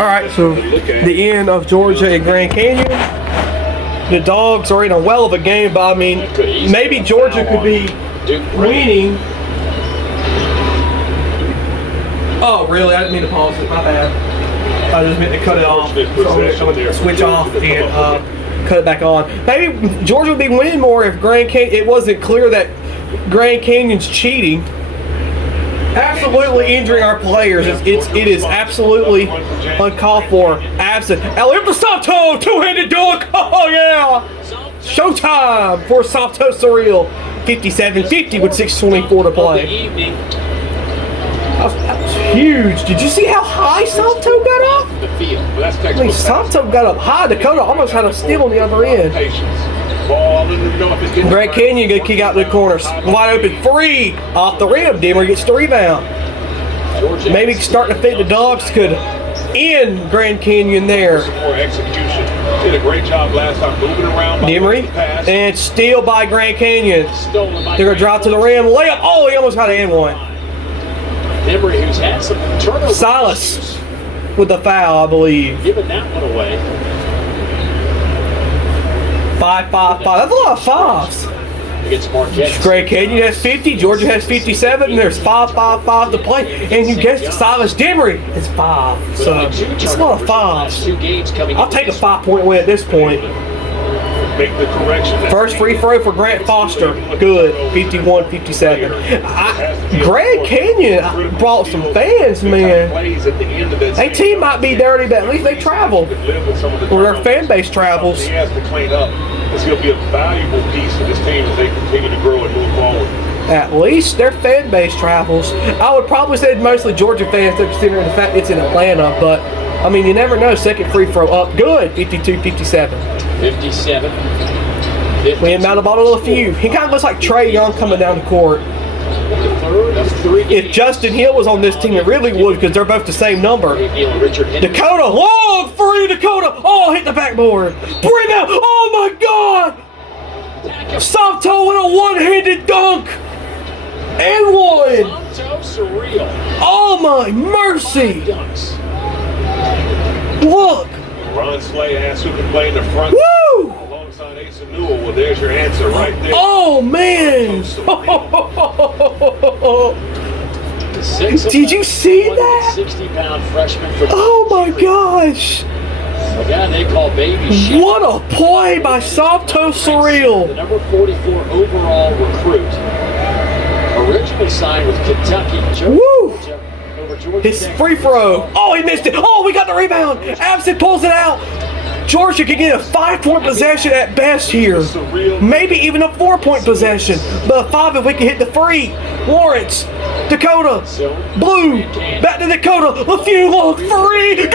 All right, so the end of Georgia and Grand Canyon. The Dogs are in a well of a game, but I mean, maybe Georgia could be winning. Oh, really? I didn't mean to pause it. My bad. I just meant to cut it off. So I'm going to switch off and cut it back on. Maybe Georgia would be winning more if it wasn't clear that Grand Canyon's cheating. Absolutely injuring our players. It is absolutely uncalled for. Absent. El Salto, two-handed dunk. Oh yeah! Showtime for Salto Surreal. 57-50 with 6:24 to play. That was huge. Did you see how high Salto got up? I mean, Salto got up high. Dakota almost had a steal on the other end. Grand Canyon gonna kick out to the corner. Wide open three off the rim. Demery gets the rebound. Maybe starting to think the Dogs could end Grand Canyon there. Did a great job last time moving around. Demery and steal by Grand Canyon. They're gonna drop to the rim. Layup. Oh, he almost had an and one. Demery, who's had some turnovers. Silas with the foul, I believe. Giving that one away. 5-5-5. That's a lot of fives. Grand Canyon has 50, Georgia has 57, and there's 5-5-5 to play. And you guessed it, Silas Demery is 5. So it's a lot of fives. I'll take a 5-point win at this point. Make the correction. First free throw for Grant Foster. Good. 51-57. Grand Canyon brought some fans, man. Their team might be dirty, but at least they travel. Or their fan base travels. He has to clean up. It's going to be a valuable piece of this team as they continue to grow and move forward. At least their fan base travels. I would probably say mostly Georgia fans, considering the fact it's in Atlanta, but I mean, you never know. Second free throw up. Good. 52-57. 57. We inbound the ball to a few. He kind of looks like Trae Young coming down the court. If Justin Hill was on this team, it really would, because they're both the same number. Dakota, long three, Dakota. Oh, hit the backboard. Bring out. Oh my God. Soft toe with a one-handed dunk. And one. Oh my mercy. Look. Ron Slay asks who can play in the front. Woo! Alongside Asa Newell. Well, there's your answer right there. Oh, man. Did you see that? 60-pound freshman from Oh, my gosh. The guy they call Baby Shaq. What a play by Salto Surreal. The number 44 overall recruit. Originally signed with Kentucky. Woo! His free throw. Oh, he missed it. Oh, we got the rebound. Absent pulls it out. Georgia could get a 5-point possession at best here. Maybe even a 4-point possession. But a 5 if we can hit the free. Lawrence. Dakota. Blue. Back to Dakota. A few long free. Good!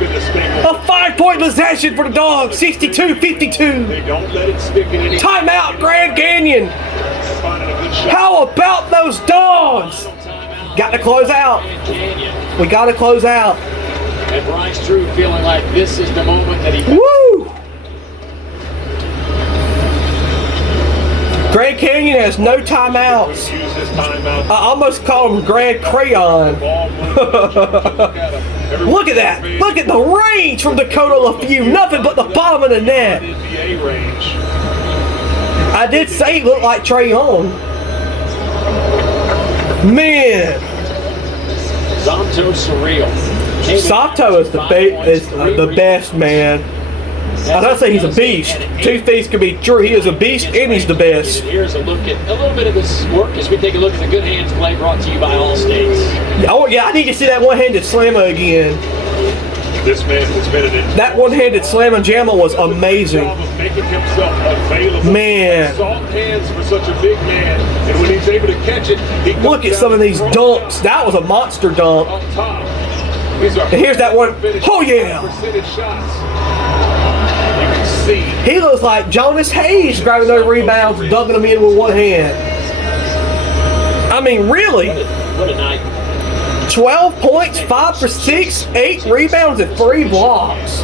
A 5-point possession for the Dogs. 62-52. Timeout, Grand Canyon. How about those Dogs? Got to close out. We got to close out. And Bryce Drew feeling like this is the moment that he... Woo! Grand Canyon has no timeouts. I almost call him Grand Crayon. Look at that. Look at the range from Dakota LaFew. Nothing but the bottom of the net. I did say he looked like Trae Young. Man. Salto Surreal. Salto is the best, man. I don't say he's a beast. Two things can be true. He is a beast and he's the best. Here's a look at a little bit of this work as we take a look at the Good Hands play brought to you by All States. Oh yeah, I need to see that one-handed slammer again. This man has been an that one-handed slam and jammer was amazing. Making himself available. Man. Soft hands for such a big man, and when he's able to catch it, he look at some of these dunks. That was a monster dunk. On top. And here's that one. Oh yeah. He looks like Jonas Hayes grabbing those rebounds and dunking them in with one hand. I mean, really? What a night. 12 points, 5 for 6, 8 rebounds, and 3 blocks.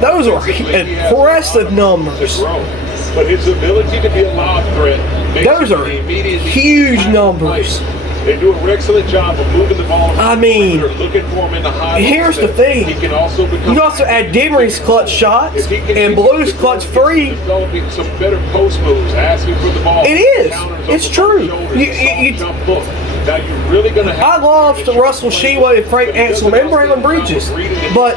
Those are impressive numbers. But his ability to be a lob threat. Those are huge numbers. They do an excellent job of moving the ball. I mean, they're looking for him in the high. Here's the thing. He can also become. You also add Demery's clutch shots and Blue's clutch free. Developing some better post moves, asking for the ball. It is. It's true. Now you're really going to have. I loved Russell Sheway and Frank Anselm and Braylon Bridges, but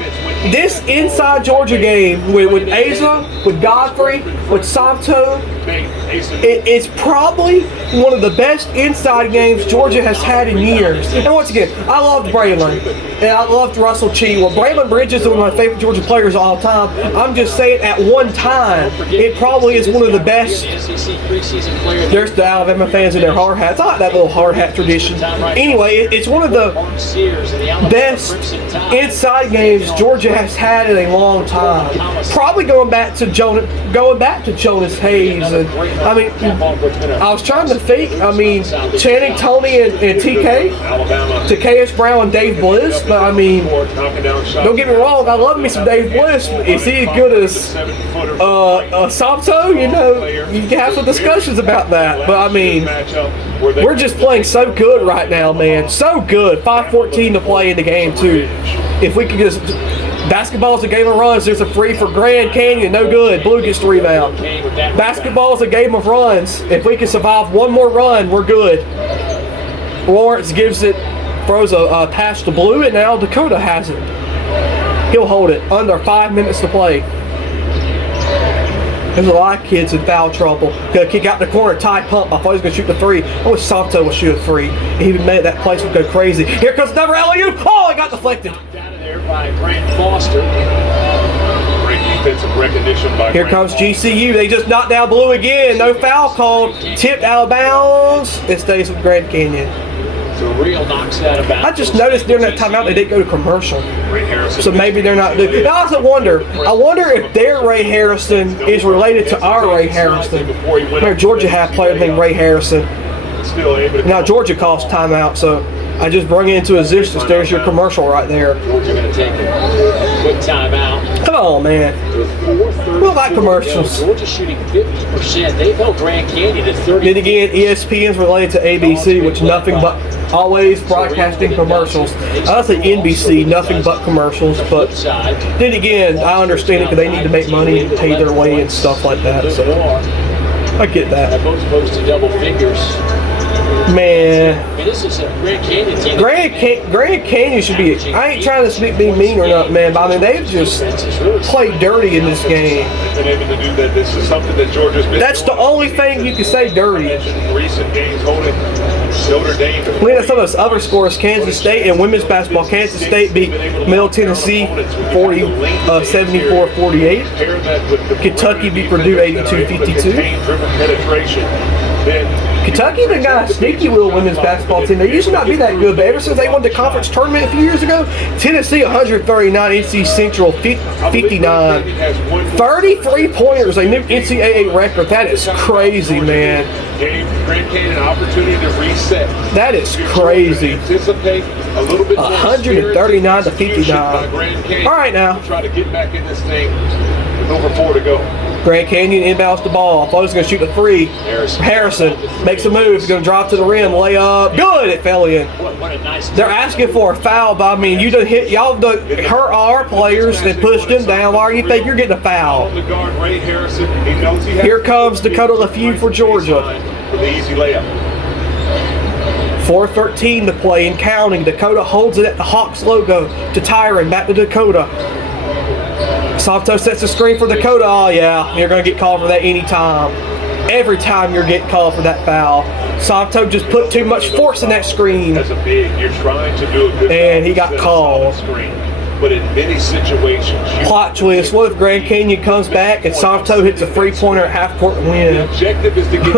this inside Georgia game with Asa, with Godfrey, with Santo, it's probably one of the best inside games Georgia has had in years. And once again, I loved Braylon, and I loved Russell Sheway. Braylon Bridges is one of my favorite Georgia players of all time. I'm just saying, at one time, it probably is one of the best. There's the Alabama fans in their hard hats. I like that little hard hat tradition. Anyway, it's one of the best inside games Georgia has had in a long time. Probably going back to Jonas Hayes. And I mean, I was trying to think. I mean, Channing Tony and TK, Takeas Brown and Dave Bliss. But I mean, don't get me wrong. I love me some Dave Bliss. Is he as good as Santo? You know, you can have some discussions about that. But I mean, we're just playing so good right now, man. So good. 5:14 to play in the game too. If we could just. Basketball's a game of runs. There's a free for Grand Canyon. No good. Blue gets the rebound. Basketball's a game of runs. If we can survive one more run, we're good. Lawrence throws a pass to Blue, and now Dakota has it. He'll hold it. Under 5 minutes to play. There's a lot of kids in foul trouble. Gonna kick out the corner, tie pump. I thought he was gonna shoot the three. I wish Santo would shoot a three. He would make that place would go crazy. Here comes another alley-oop. Oh, it got deflected. By Grant Foster. Great defensive recognition by Here comes GCU. They just knocked down Blue again. No foul called. Tipped out of bounds. It stays with Grand Canyon. So Real knocks that about. I just noticed during that timeout they didn't go to commercial. So maybe they're not doing. I also wonder if their Ray Harrison is related to our Ray Harrison. Remember, Georgia had a player named Ray Harrison. Now Georgia calls timeout, so I just bring it into existence. There's your commercial right there. Georgia going to take a quick timeout. Come on, man. We don't like commercials. Georgia shooting 50%. They've held Grand Canyon to 30%. Then again, ESPN's related to ABC, which nothing but always broadcasting commercials. I say NBC, nothing but commercials. But then again, I understand it because they need to make money and pay their way and stuff like that. So I get that. Both posted double figures. Man, this is a Grand Canyon team. Grand Canyon should be. I ain't trying to be mean or not, man. But I mean, they've just played dirty in this game. That's the only thing you can say dirty. Recent games holding Notre Dame. Looking at some of those other scores, Kansas State and women's basketball. Kansas State beat Middle Tennessee 74-48. Kentucky beat Purdue 82-52. Kentucky, they got a sneaky little women's basketball team. They used to not be that good, but ever since they won the conference tournament a few years ago, Tennessee 139, NC Central 59. 33 pointers, a new NCAA record. That is crazy, man. Grand Canyon opportunity to reset. That is crazy. 139 to 59. All right, now. Try to get back in this thing with over 4 to go. Grand Canyon inbounds the ball. I thought he was going to shoot the three. Harrison makes a move. He's going to drive to the rim, lay up. Good. It fell in. They're asking for a foul, but I mean, you done hit. Y'all done hurt our players and pushed them down. Why do you think you're getting a foul? Here comes Dakota LaFew for Georgia. 4:13 to play and counting. Dakota holds it at the Hawks logo to Tyron. Back to Dakota. Santo sets the screen for Dakota. Oh, yeah. You're going to get called for that anytime. Every time you're getting called for that foul. Santo just put too much force in that screen. And he got called. But in many situations, plot twist. What if Grand Canyon comes back and Santo hits a three-pointer at half-court and win? The objective is to get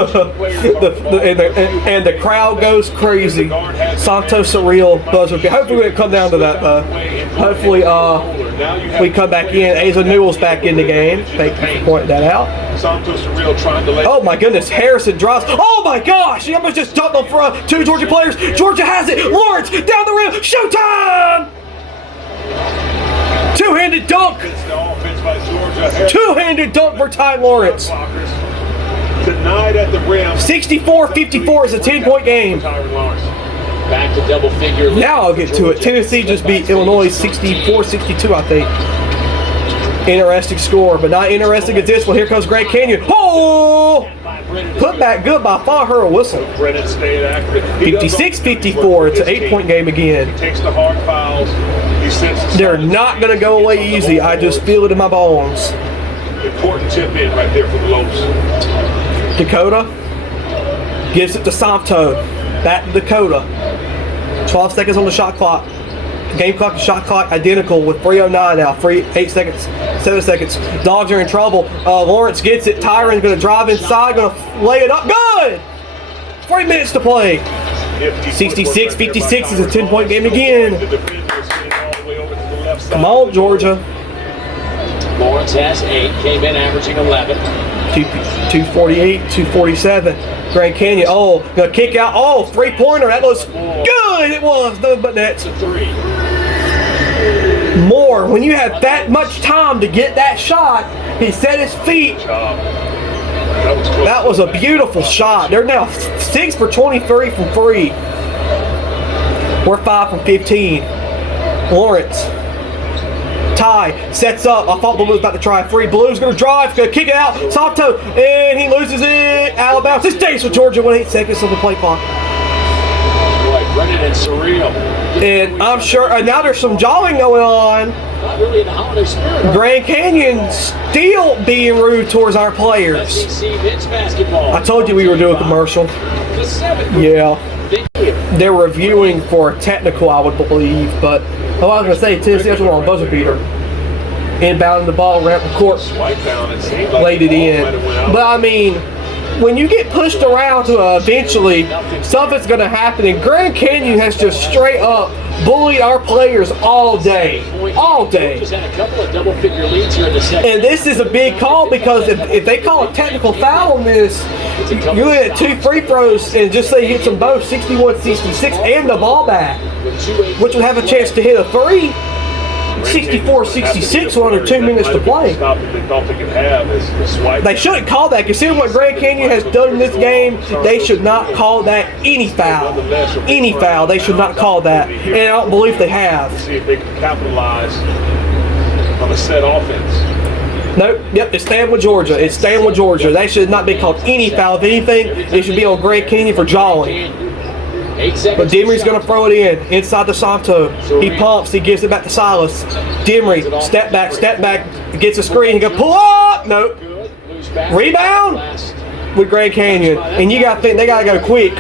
and the crowd goes crazy. Santo surreal buzzer. Hopefully we come down to that though. Hopefully we come back in. Asa Newell's back in the game. Thank you for pointing that out. Oh my goodness, Harrison drops. Oh my gosh, he almost just dunked on front. Two Georgia players. Georgia has it. Lawrence down the rim. Showtime! Two-handed dunk! Two-handed dunk for Ty Lawrence. 64-54 is a 10-point game. Back to double figure. Now I'll get to it. Tennessee just beat Illinois 64-62, I think. Interesting score, but not interesting as this one. Here comes Grand Canyon. Oh! Put back good by Faher whistle. 56-54. It's an 8-point game again. Takes the hard fouls. They're not going to go away easy. I just feel it in my bones. Important tip in right there for the Lopes. Dakota gives it to Santo. Back to Dakota. 12 seconds on the shot clock. Game clock and shot clock identical with 3:09 now. 8 seconds, 7 seconds. Dogs are in trouble. Lawrence gets it. Tyron's going to drive inside, going to lay it up. Good! 3 minutes to play. 66-56 is a 10-point game again. Come on, Georgia. Lawrence has 8, came in averaging 11. 248, 247. Grand Canyon, gonna kick out. 3-pointer. That was good. It was. No, but that's more. When you have that much time to get that shot, he set his feet. That was a beautiful shot. They're now 6 for 23 from 3. We're 5 from 15. Lawrence. Ty sets up. I thought Blue was about to try a free. Blue's going to drive, going to kick it out. Santo, and he loses it. Alabama. This stays with Georgia. 8 seconds on the play clock. Brennan and surreal. And I'm sure now there's some jawing going on. Not really in the holiday spirit. Grand Canyon still being rude towards our players. SEC men's basketball. I told you we were doing a commercial. Yeah. They're reviewing for a technical, I would believe, but I was going to say Tennessee has on buzzer beater. Inbounding the ball, ramp the court, laid it in. But I mean, when you get pushed around to eventually, something's going to happen. And Grand Canyon has just straight up bullied our players all day. All day. And this is a big call because if they call a technical foul on this, you get 2 free throws and just say you hit them both 61-66 and the ball back, which would have a chance to hit a 3. 64-66 under 2 minutes to play. They shouldn't call that. Considering what Grand Canyon has done in this game, they should not call that any foul. Any foul. They should not call that. And I don't believe they have. See if they can capitalize on a set offense. Nope. Yep. It's staying with Georgia. It's staying with Georgia. They should not be called any foul. If anything, it should be on Grand Canyon for jawing. But Demery's going to throw it inside to Santo. He pumps. He gives it back to Silas. Demery, step back, gets a screen. He going to pull up. Nope. Rebound with Grand Canyon. And you got to think they got to go quick.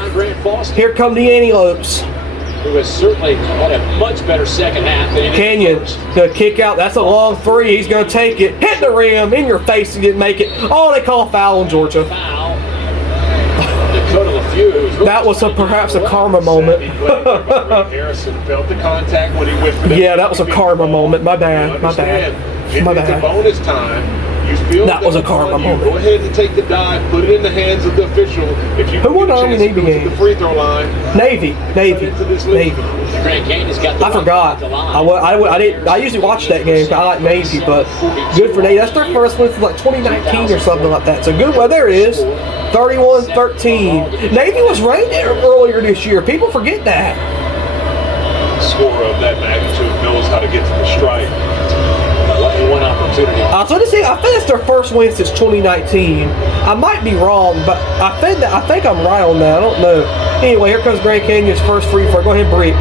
Here come the Antelopes. Who has certainly had a much better second half than Canyon going to kick out. That's a long 3. He's going to take it. Hit the rim. In your face. He didn't make it. They call a foul on Georgia. That was perhaps a karma moment. Harrison felt the contact when he went for that. Yeah, that was a karma moment. My bad. It's a bonus time. You feel that was a karma moment. Go ahead and take the dive. Put it in the hands of the official. If you who won the Army Navy game? The free throw line. Navy. I forgot. I usually watch that game. I like Navy, but good for Navy. That's their first one since like 2019 or something like that. So good. Well, there it is. 31-13. Navy was ranked earlier this year. People forget that. Scorer of that magnitude knows how to get to the strike. One opportunity. I think it's their first win since 2019. I might be wrong, but I think I'm right on that. I don't know. Anyway, here comes Grand Canyon's first free throw. Go ahead, Break.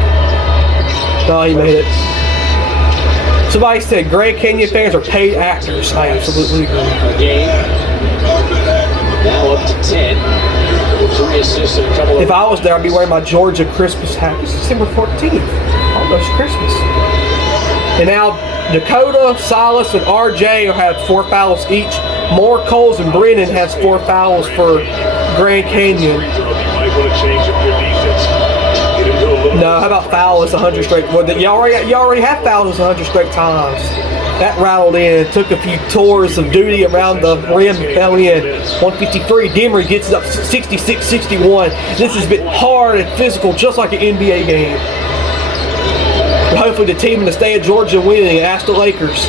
No, he made it. Somebody said Grand Canyon fans are paid actors. I absolutely agree. Game now up to 10. 3 assists and a couple of. If I was there, I'd be wearing my Georgia Christmas hat. It's December 14th. Almost Christmas. And now Dakota, Silas, and RJ have 4 fouls each. Moore, Coles, and Brennan has 4 fouls for Grand Canyon. No, how about foul us 100 straight? Well, you already have fouled us 100 straight times. That rattled in. Took a few tours of duty around the rim and fell in. 153. Demery gets it up 66-61. This has been hard and physical, just like an NBA game. Hopefully the team in the state of Georgia winning. Ask the Lakers.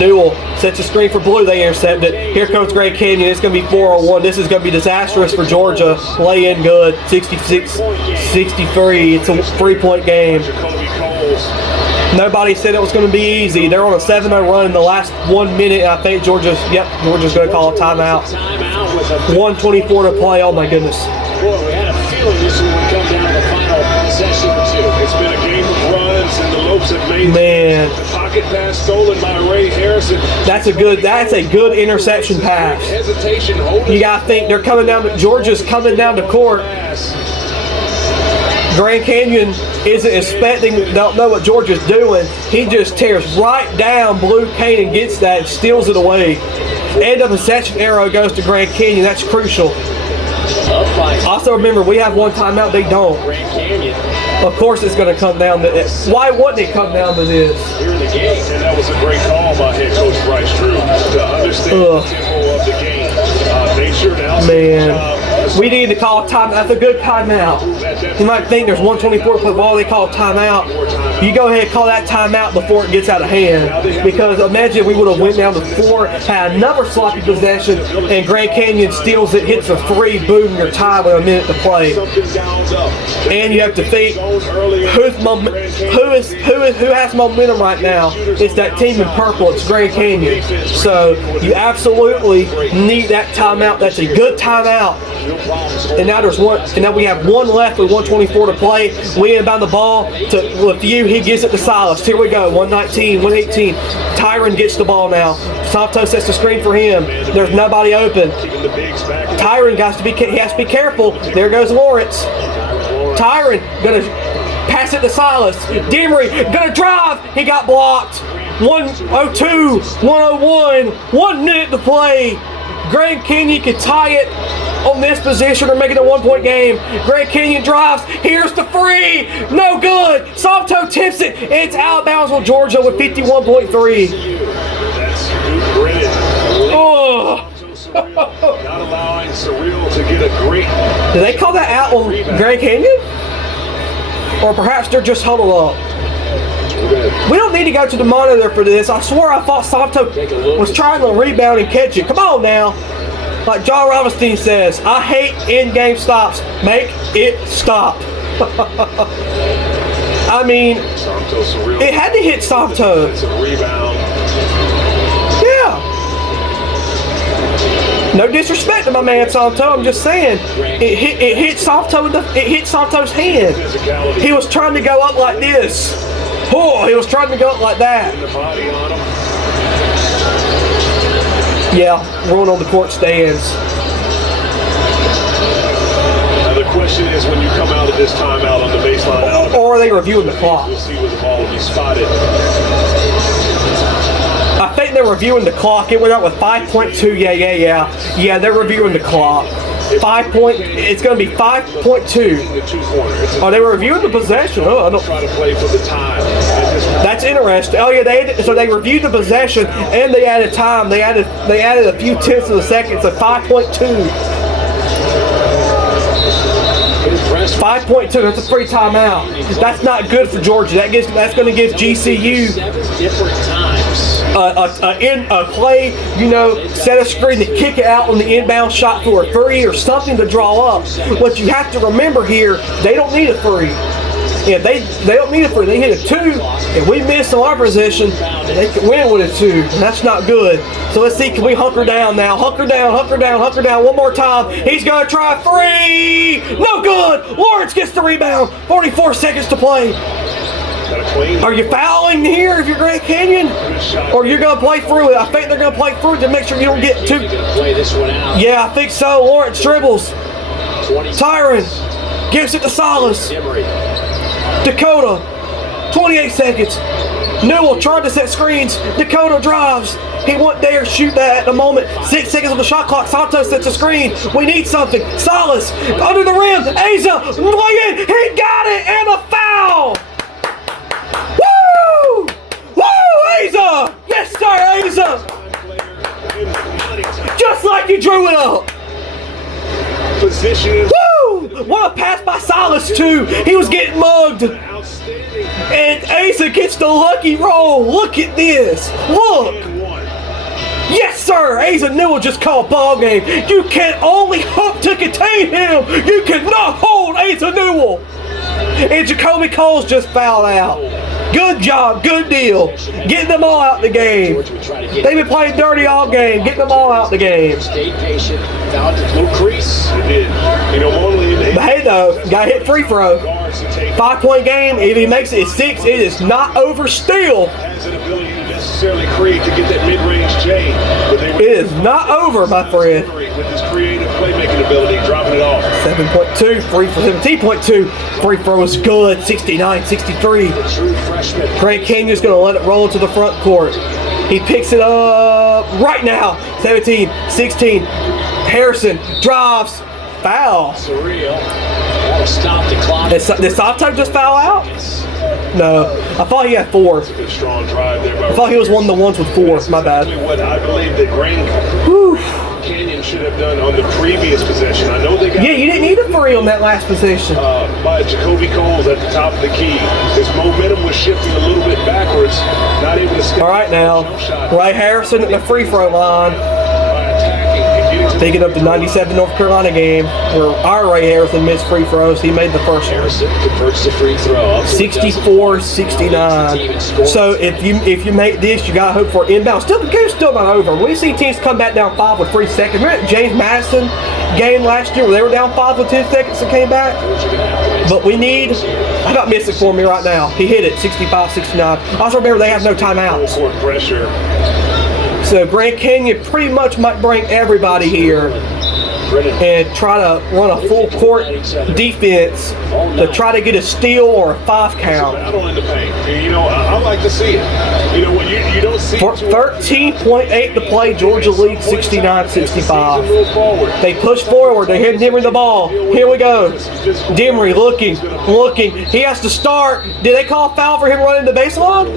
Newell Sets a screen for Blue. They intercept it. Here comes Grand Canyon. It's going to be 4-on-1. This is going to be disastrous for Georgia. Lay in good. 66-63. It's a 3-point game. Nobody said it was going to be easy. They're on a 7-0 run in the last 1 minute. I think Georgia's going to call a timeout. 1:24 to play. Oh, my goodness. Boy, we had a feeling this one would come down to the final possession or two. It's been a game of runs, and the Lopes have made Man. the pocket pass stolen by Ray Harrison. That's a good interception pass. Hesitation holding. You got to think they're coming down. Georgia's coming down to court. Grand Canyon isn't expecting, don't know what Georgia's doing. He just tears right down Blue Cane and gets that and steals it away. End of possession arrow goes to Grand Canyon. That's crucial. Also remember, we have one timeout. They don't. Of course it's going to come down to this. Why wouldn't it come down to this? Here in the game, and that was a great call by head coach Bryce Drew to understand the tempo of the game. They sure now. Man. We need to call a timeout. That's a good timeout. You might think there's 1:24 to play. Well, they call a timeout. You go ahead and call that timeout before it gets out of hand. Because imagine we would have went down to 4, had another sloppy possession, and Grand Canyon steals it, hits a 3, boom, you're tied with a minute to play. And you have to think who has momentum right now. It's that team in purple. It's Grand Canyon. So you absolutely need that timeout. That's a good timeout. And now we have one left with 1:24 to play. We inbound the ball to Lefew. He gives it to Silas. Here we go. 119, 118. Tyron gets the ball now. Santos sets the screen for him. There's nobody open. Tyron has to be careful. There goes Lawrence. Tyron gonna pass it to Silas. Demery gonna drive. He got blocked. 102, 101. 1 minute to play. Grand Canyon can tie it on this position or make it a 1-point game. Grand Canyon drives. Here's the free. No good. Salto tips it. It's out of bounds with Georgia with 51.3. Oh. Not allowing Surreal to get a great. Did they call that out on Grand Canyon? Or perhaps they're just huddled up. We don't need to go to the monitor for this. I swear I thought Salto was trying to rebound and catch it. Come on now. Like John Robinstein says, I hate in-game stops. Make it stop. I mean, it had to hit Salto. Yeah. No disrespect to my man Salto. I'm just saying, it hit Salto. It hit Salto's hand. He was trying to go up like this. Oh, he was trying to go up like that. Yeah, rolling on the court stands. Now the question is, when you come out of this timeout on the baseline, or are they reviewing the clock? We'll see where the ball will be spotted. I think they're reviewing the clock. It went out with 5.2. Yeah, they're reviewing the clock. 5 point. It's going to be 5.2. Are they reviewing the possession? Oh, I don't. Try to play for the time. That's interesting. Oh yeah, they reviewed the possession and they added time. They added a few tenths of a second. So 5.2. 5.2. That's a free timeout. That's not good for Georgia. That's going to give GCU a play, set a screen to kick it out on the inbound shot for a 3 or something to draw up. What you have to remember here, they don't need a 3. Yeah, they don't need a 3. They hit a 2, and we missed on our position, and they can win with a 2. And that's not good. So let's see, can we hunker down now? Hunker down. One more time. He's going to try a 3. No good. Lawrence gets the rebound. 44 seconds to play. Are you fouling here if you're Grand Canyon? Or you're going to play through it? I think they're going to play through it to make sure you don't get too. Yeah, I think so. Lawrence dribbles. Tyron gives it to Silas. Dakota, 28 seconds. Newell tried to set screens. Dakota drives. He won't dare shoot that at the moment. 6 seconds on the shot clock. Santos sets a screen. We need something. Silas, under the rim. Asa, play it. He got it, and a foul. Woo! Woo, Asa! Yes, sir, Asa! Just like you drew it up. Position. Woo! What a pass by Silas, too. He was getting mugged. And Asa gets the lucky roll. Look at this. Look. sir, Asa Newell just called ball game. You can only hope to contain him. You cannot hold Asa Newell. And Jacoby Cole's just fouled out. Good job, good deal. Getting them all out the game. They've been playing dirty all game. Getting them all out the game. Stayed patient. Found a little crease. It did. You know, normally But hey, though, got hit free throw. 5-point game. If he makes it 6, it is not over still. has an ability to necessarily create to get that mid-range J. It is not over, my friend. With his creative playmaking ability, dropping it off. 7.2, free for 17.2. Free throw is good. 69-63. True freshman. Grant Canyon's going to let it roll to the front court. He picks it up right now. 17-16. Harrison drives. Foul. Surreal. That'll stop the clock. Did Sato just foul out? No. I thought he had 4. Good strong drive there. I thought he was one of the ones with 4. My bad. What I believe that Grand Canyon should have done on the previous possession. I know they got. Yeah, you didn't need a 3 on that last possession. By Jacoby Coles at the top of the key. His momentum was shifting a little bit backwards. Not able to step. All right now. Ray Harrison at the free throw line. Taking up the 97 North Carolina game where our Ray Harrison missed free throws. He made the first one. Harrison converts the free throw. 64-69. So if you make this, you gotta hope for inbound. Still, the game's still not over. We see teams come back down 5 with 3 seconds. Remember James Madison game last year where they were down 5 with 10 seconds and came back? But we need. I got Mystic for me right now. He hit it 65-69. Also remember they have no timeouts. Court pressure. So Grand Canyon pretty much might bring everybody here and try to run a full court defense to try to get a steal or a 5 count. Battle in the paint. You know, I like to see it. You know, when you don't see it. 13.8 to play. Georgia leads 69-65. They push forward. They hit Demery the ball. Here we go. Demery looking. He has to start. Did they call foul for him running the baseline?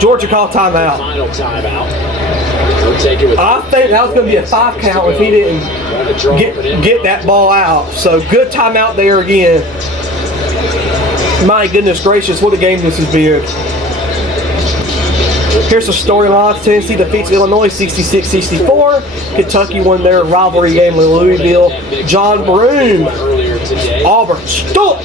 Georgia called timeout. Final timeout. Take it with I think that was going to be a 5 count if he didn't get that ball out. So good timeout there again. My goodness gracious, what a game this has been. Here's the storyline. Tennessee defeats Illinois 66-64. Kentucky won their rivalry game with Louisville. John Broome. Auburn stopped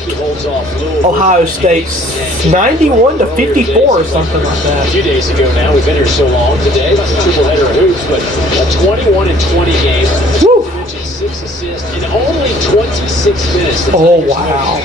Ohio State 91-54 or something like that. A few days ago now. We've been here so long today. It's a triple header of hoops, but a 21-20 game. Woo. 6 assists in only 26 minutes. Oh, wow.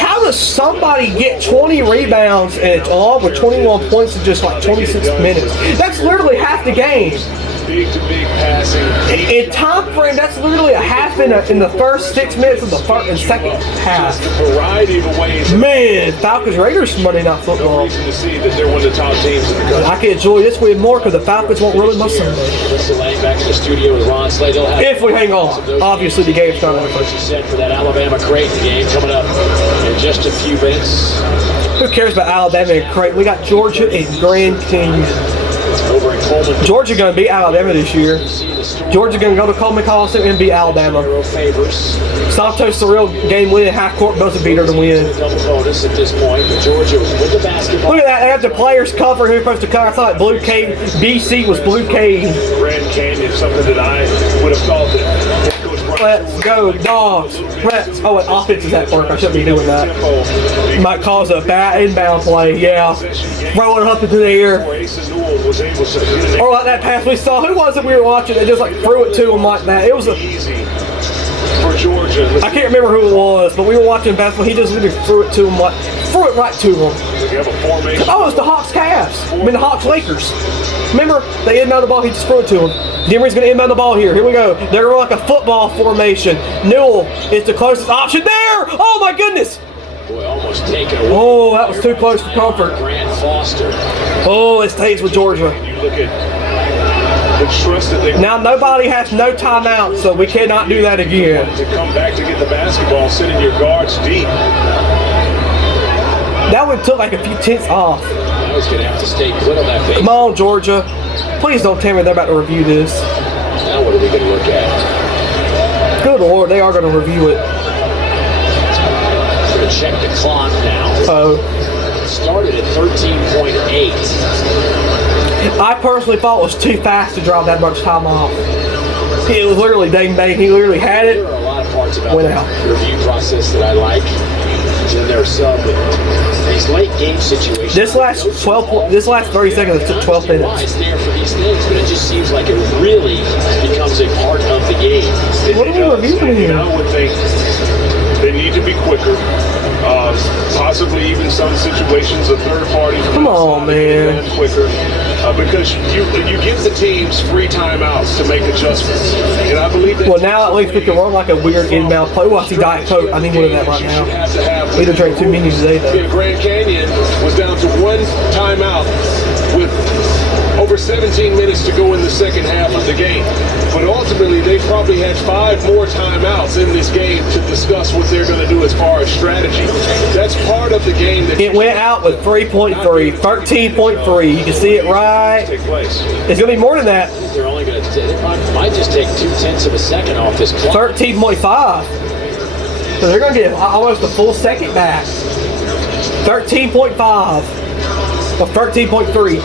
How does somebody get 20 rebounds and along with 21 points in just like 26 minutes? That's literally half the game. Big to big passing. In time frame, that's literally a half in the first 6 minutes of the first and second half. A variety of ways. Man, Falcons Raiders Monday Night No Football. reason to see that they're one of the top teams in the country. I can enjoy this win more because the Falcons won't really miss Sunday. Back to the studio with Ron Slay. If we hang on. Obviously, the game's not over. What you said for that Alabama Creighton game coming up in just a few minutes. Who cares about Alabama and Creighton? We got Georgia and Grand Canyon. Over in Coleman. Georgia going to beat Alabama this year. Georgia going to go to Coleman Coliseum and beat Alabama. Santos Surreal game winning half court buzzer beater to win. Double bonus at this point. Georgia with the basketball. Look at that. They have the players cover who's supposed to cover. I thought Blue Cade. BC was Blue Cade. Grand Canyon, something that I would have thought that. Let's go, dogs. Let's. Oh, and offense is at work. I shouldn't be doing that. Might cause a bad inbound play. Yeah. Throw it up into the air. Or like that pass we saw. Who was it we were watching? They just like threw it to him like that. It was a. For Georgia. I can't remember who it was, but we were watching basketball. He just literally threw it to him threw it right to him. Oh, it's the Hawks Cavs. I mean the Hawks Lakers. Remember, they inbound the ball. He just threw it to him. Demery's going to inbound the ball here. Here we go. They're going like a football formation. Newell is the closest option there. Oh my goodness. Boy, almost taken away. Oh, that was too close for comfort. Grant Foster. Oh, it stays with Georgia. You look at the trust that they Now nobody has no timeout, so we cannot do that again. to come back to get the basketball, sending your guards deep. That one took like a few tenths off. I was going to have to stay put on that base. Come on, Georgia. Please don't tell me they're about to review this. Now what are we going to look at? Good Lord, they are going to review it. Going to check the clock now. Oh. It started at 13.8. I personally thought it was too fast to drive that much time off. It was literally dang bang. He literally had it. There are a lot of parts about Went the out. review process that I like. Then there are some these late game situations. This last 30 seconds took 12 minutes. It's there for these things, but it just seems like it really becomes a part of the game. What are we reviewing here? I would think they need to be quicker. Possibly even some situations a third party. Come on, man. Quicker. Because you give the teams free timeouts to make adjustments. And I believe that. Well, now at least we can run like a weird inbound play. Oh, I see Diet Coke. I need one of that right now. We done drank too many today, though. Grand Canyon was down to one timeout with over 17 minutes to go in the second half of the game. But ultimately, they probably had 5 more timeouts in this game to discuss what they're going to do as far as strategy. That's part of the game. It went out with 3.3, 13.3. You can see it right. Take place. It's going to be more than that. They're only going to might just take 0.2 of a second off this clock. 13.5. So they're going to get almost a full second back. 13.5. Or 13.3.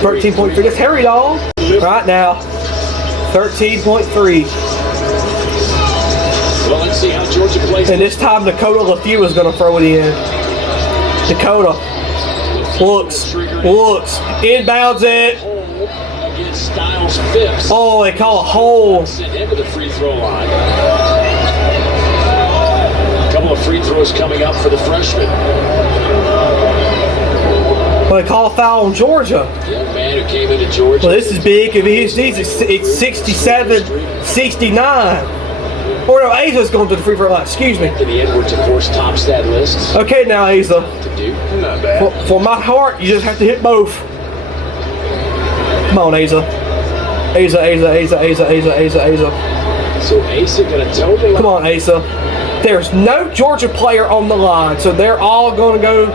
13.3. That's Harry, dog. Right now. 13.3. Well, let's see how Georgia plays. And this time Dakota LaFew is going to throw it in. Dakota looks, inbounds it. Against Styles Phipps. Oh, they call a hole. Sent him to the free throw line. A couple of free throws coming up for the freshman. Well, they call a foul on Georgia. Young man who came into Georgia. Well, this is big. If it's 67, 69. Or no, Aza's going to the free throw line. Excuse me. Anthony Edwards, of course, tops that list. Okay, now Aza. To do. Not bad. For my heart, you just have to hit both. Come on, Aza. Aza. So Asa going to toe the line. Come on, Asa. There's no Georgia player on the line, so they're all going to go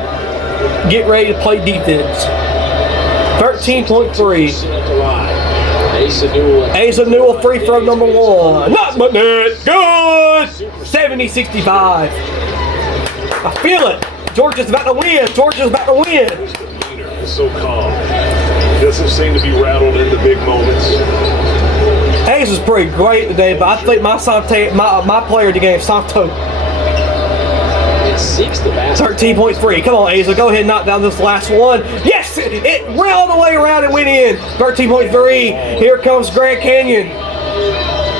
get ready to play defense. 13.3. Asa Newell, free throw number 1. Not but net. Good! 70-65. I feel it. Georgia's about to win. So calm. Doesn't seem to be rattled in the big moments. Asa's pretty great today, but I think my player of the game, Santo. 13.3. Come on, Asa. Go ahead and knock down this last one. Yes! It went all the way around and went in. 13.3. Here comes Grand Canyon.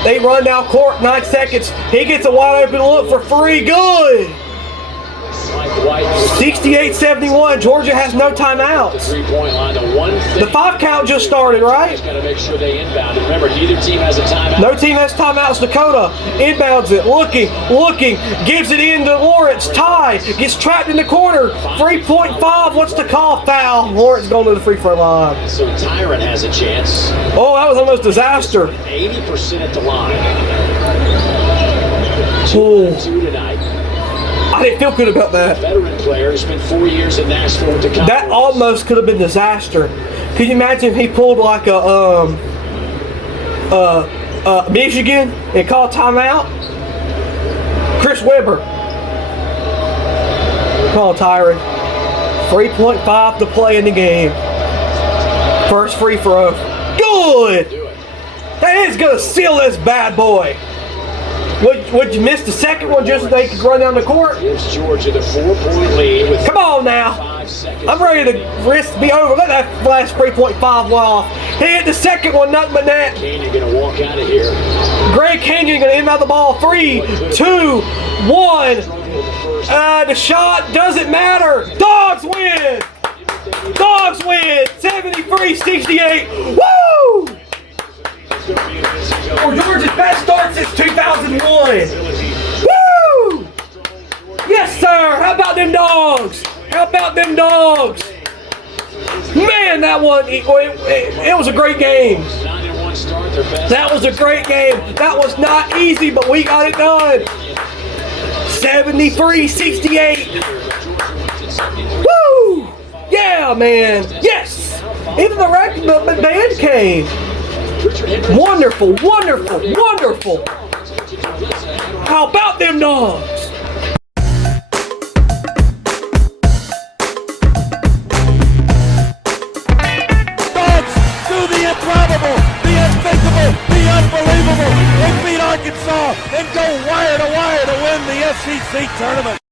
They run down court. 9 seconds. He gets a wide open look for free. Good. 68-71. Georgia has no timeouts. The 5 count just started, right? Remember, neither team has a timeout. No team has timeouts. Dakota inbounds it, looking, gives it in to Lawrence. Ty gets trapped in the corner. 3.5. What's the call? Foul. Lawrence going to the free throw line. So Tyrant has a chance. Oh, that was almost disaster. 80% at the line. Oh. 2 tonight. I didn't feel good about that. Veteran player who spent 4 years in Nashville with the Cowboys. That almost could have been disaster. Could you imagine if he pulled like a Michigan and called timeout? Chris Webber. Come on, Tyron. 3.5 to play in the game. First free throw. Good. That is gonna seal this bad boy. Would you miss the second one just so they could run down the court? Gives Georgia the 4-point lead with Come on now. 5 seconds. I'm ready to risk be over. Let that last 3.5 off. He hit the second one, nothing but net. Canyon going to walk out of here. Grand Canyon going to inbound the ball. 3, 2, 1. The shot doesn't matter. Dogs win. 73-68. Woo! For Georgia's best start since 2001. Woo! Yes, sir. How about them dogs? Man, that one, it was a great game. That was a great game. That was not easy, but we got it done. 73-68. Woo! Yeah, man. Yes. Even the band came. Wonderful. How about them dogs? do the improbable, the unthinkable, the unbelievable. They beat Arkansas and go wire to wire to win the SEC tournament.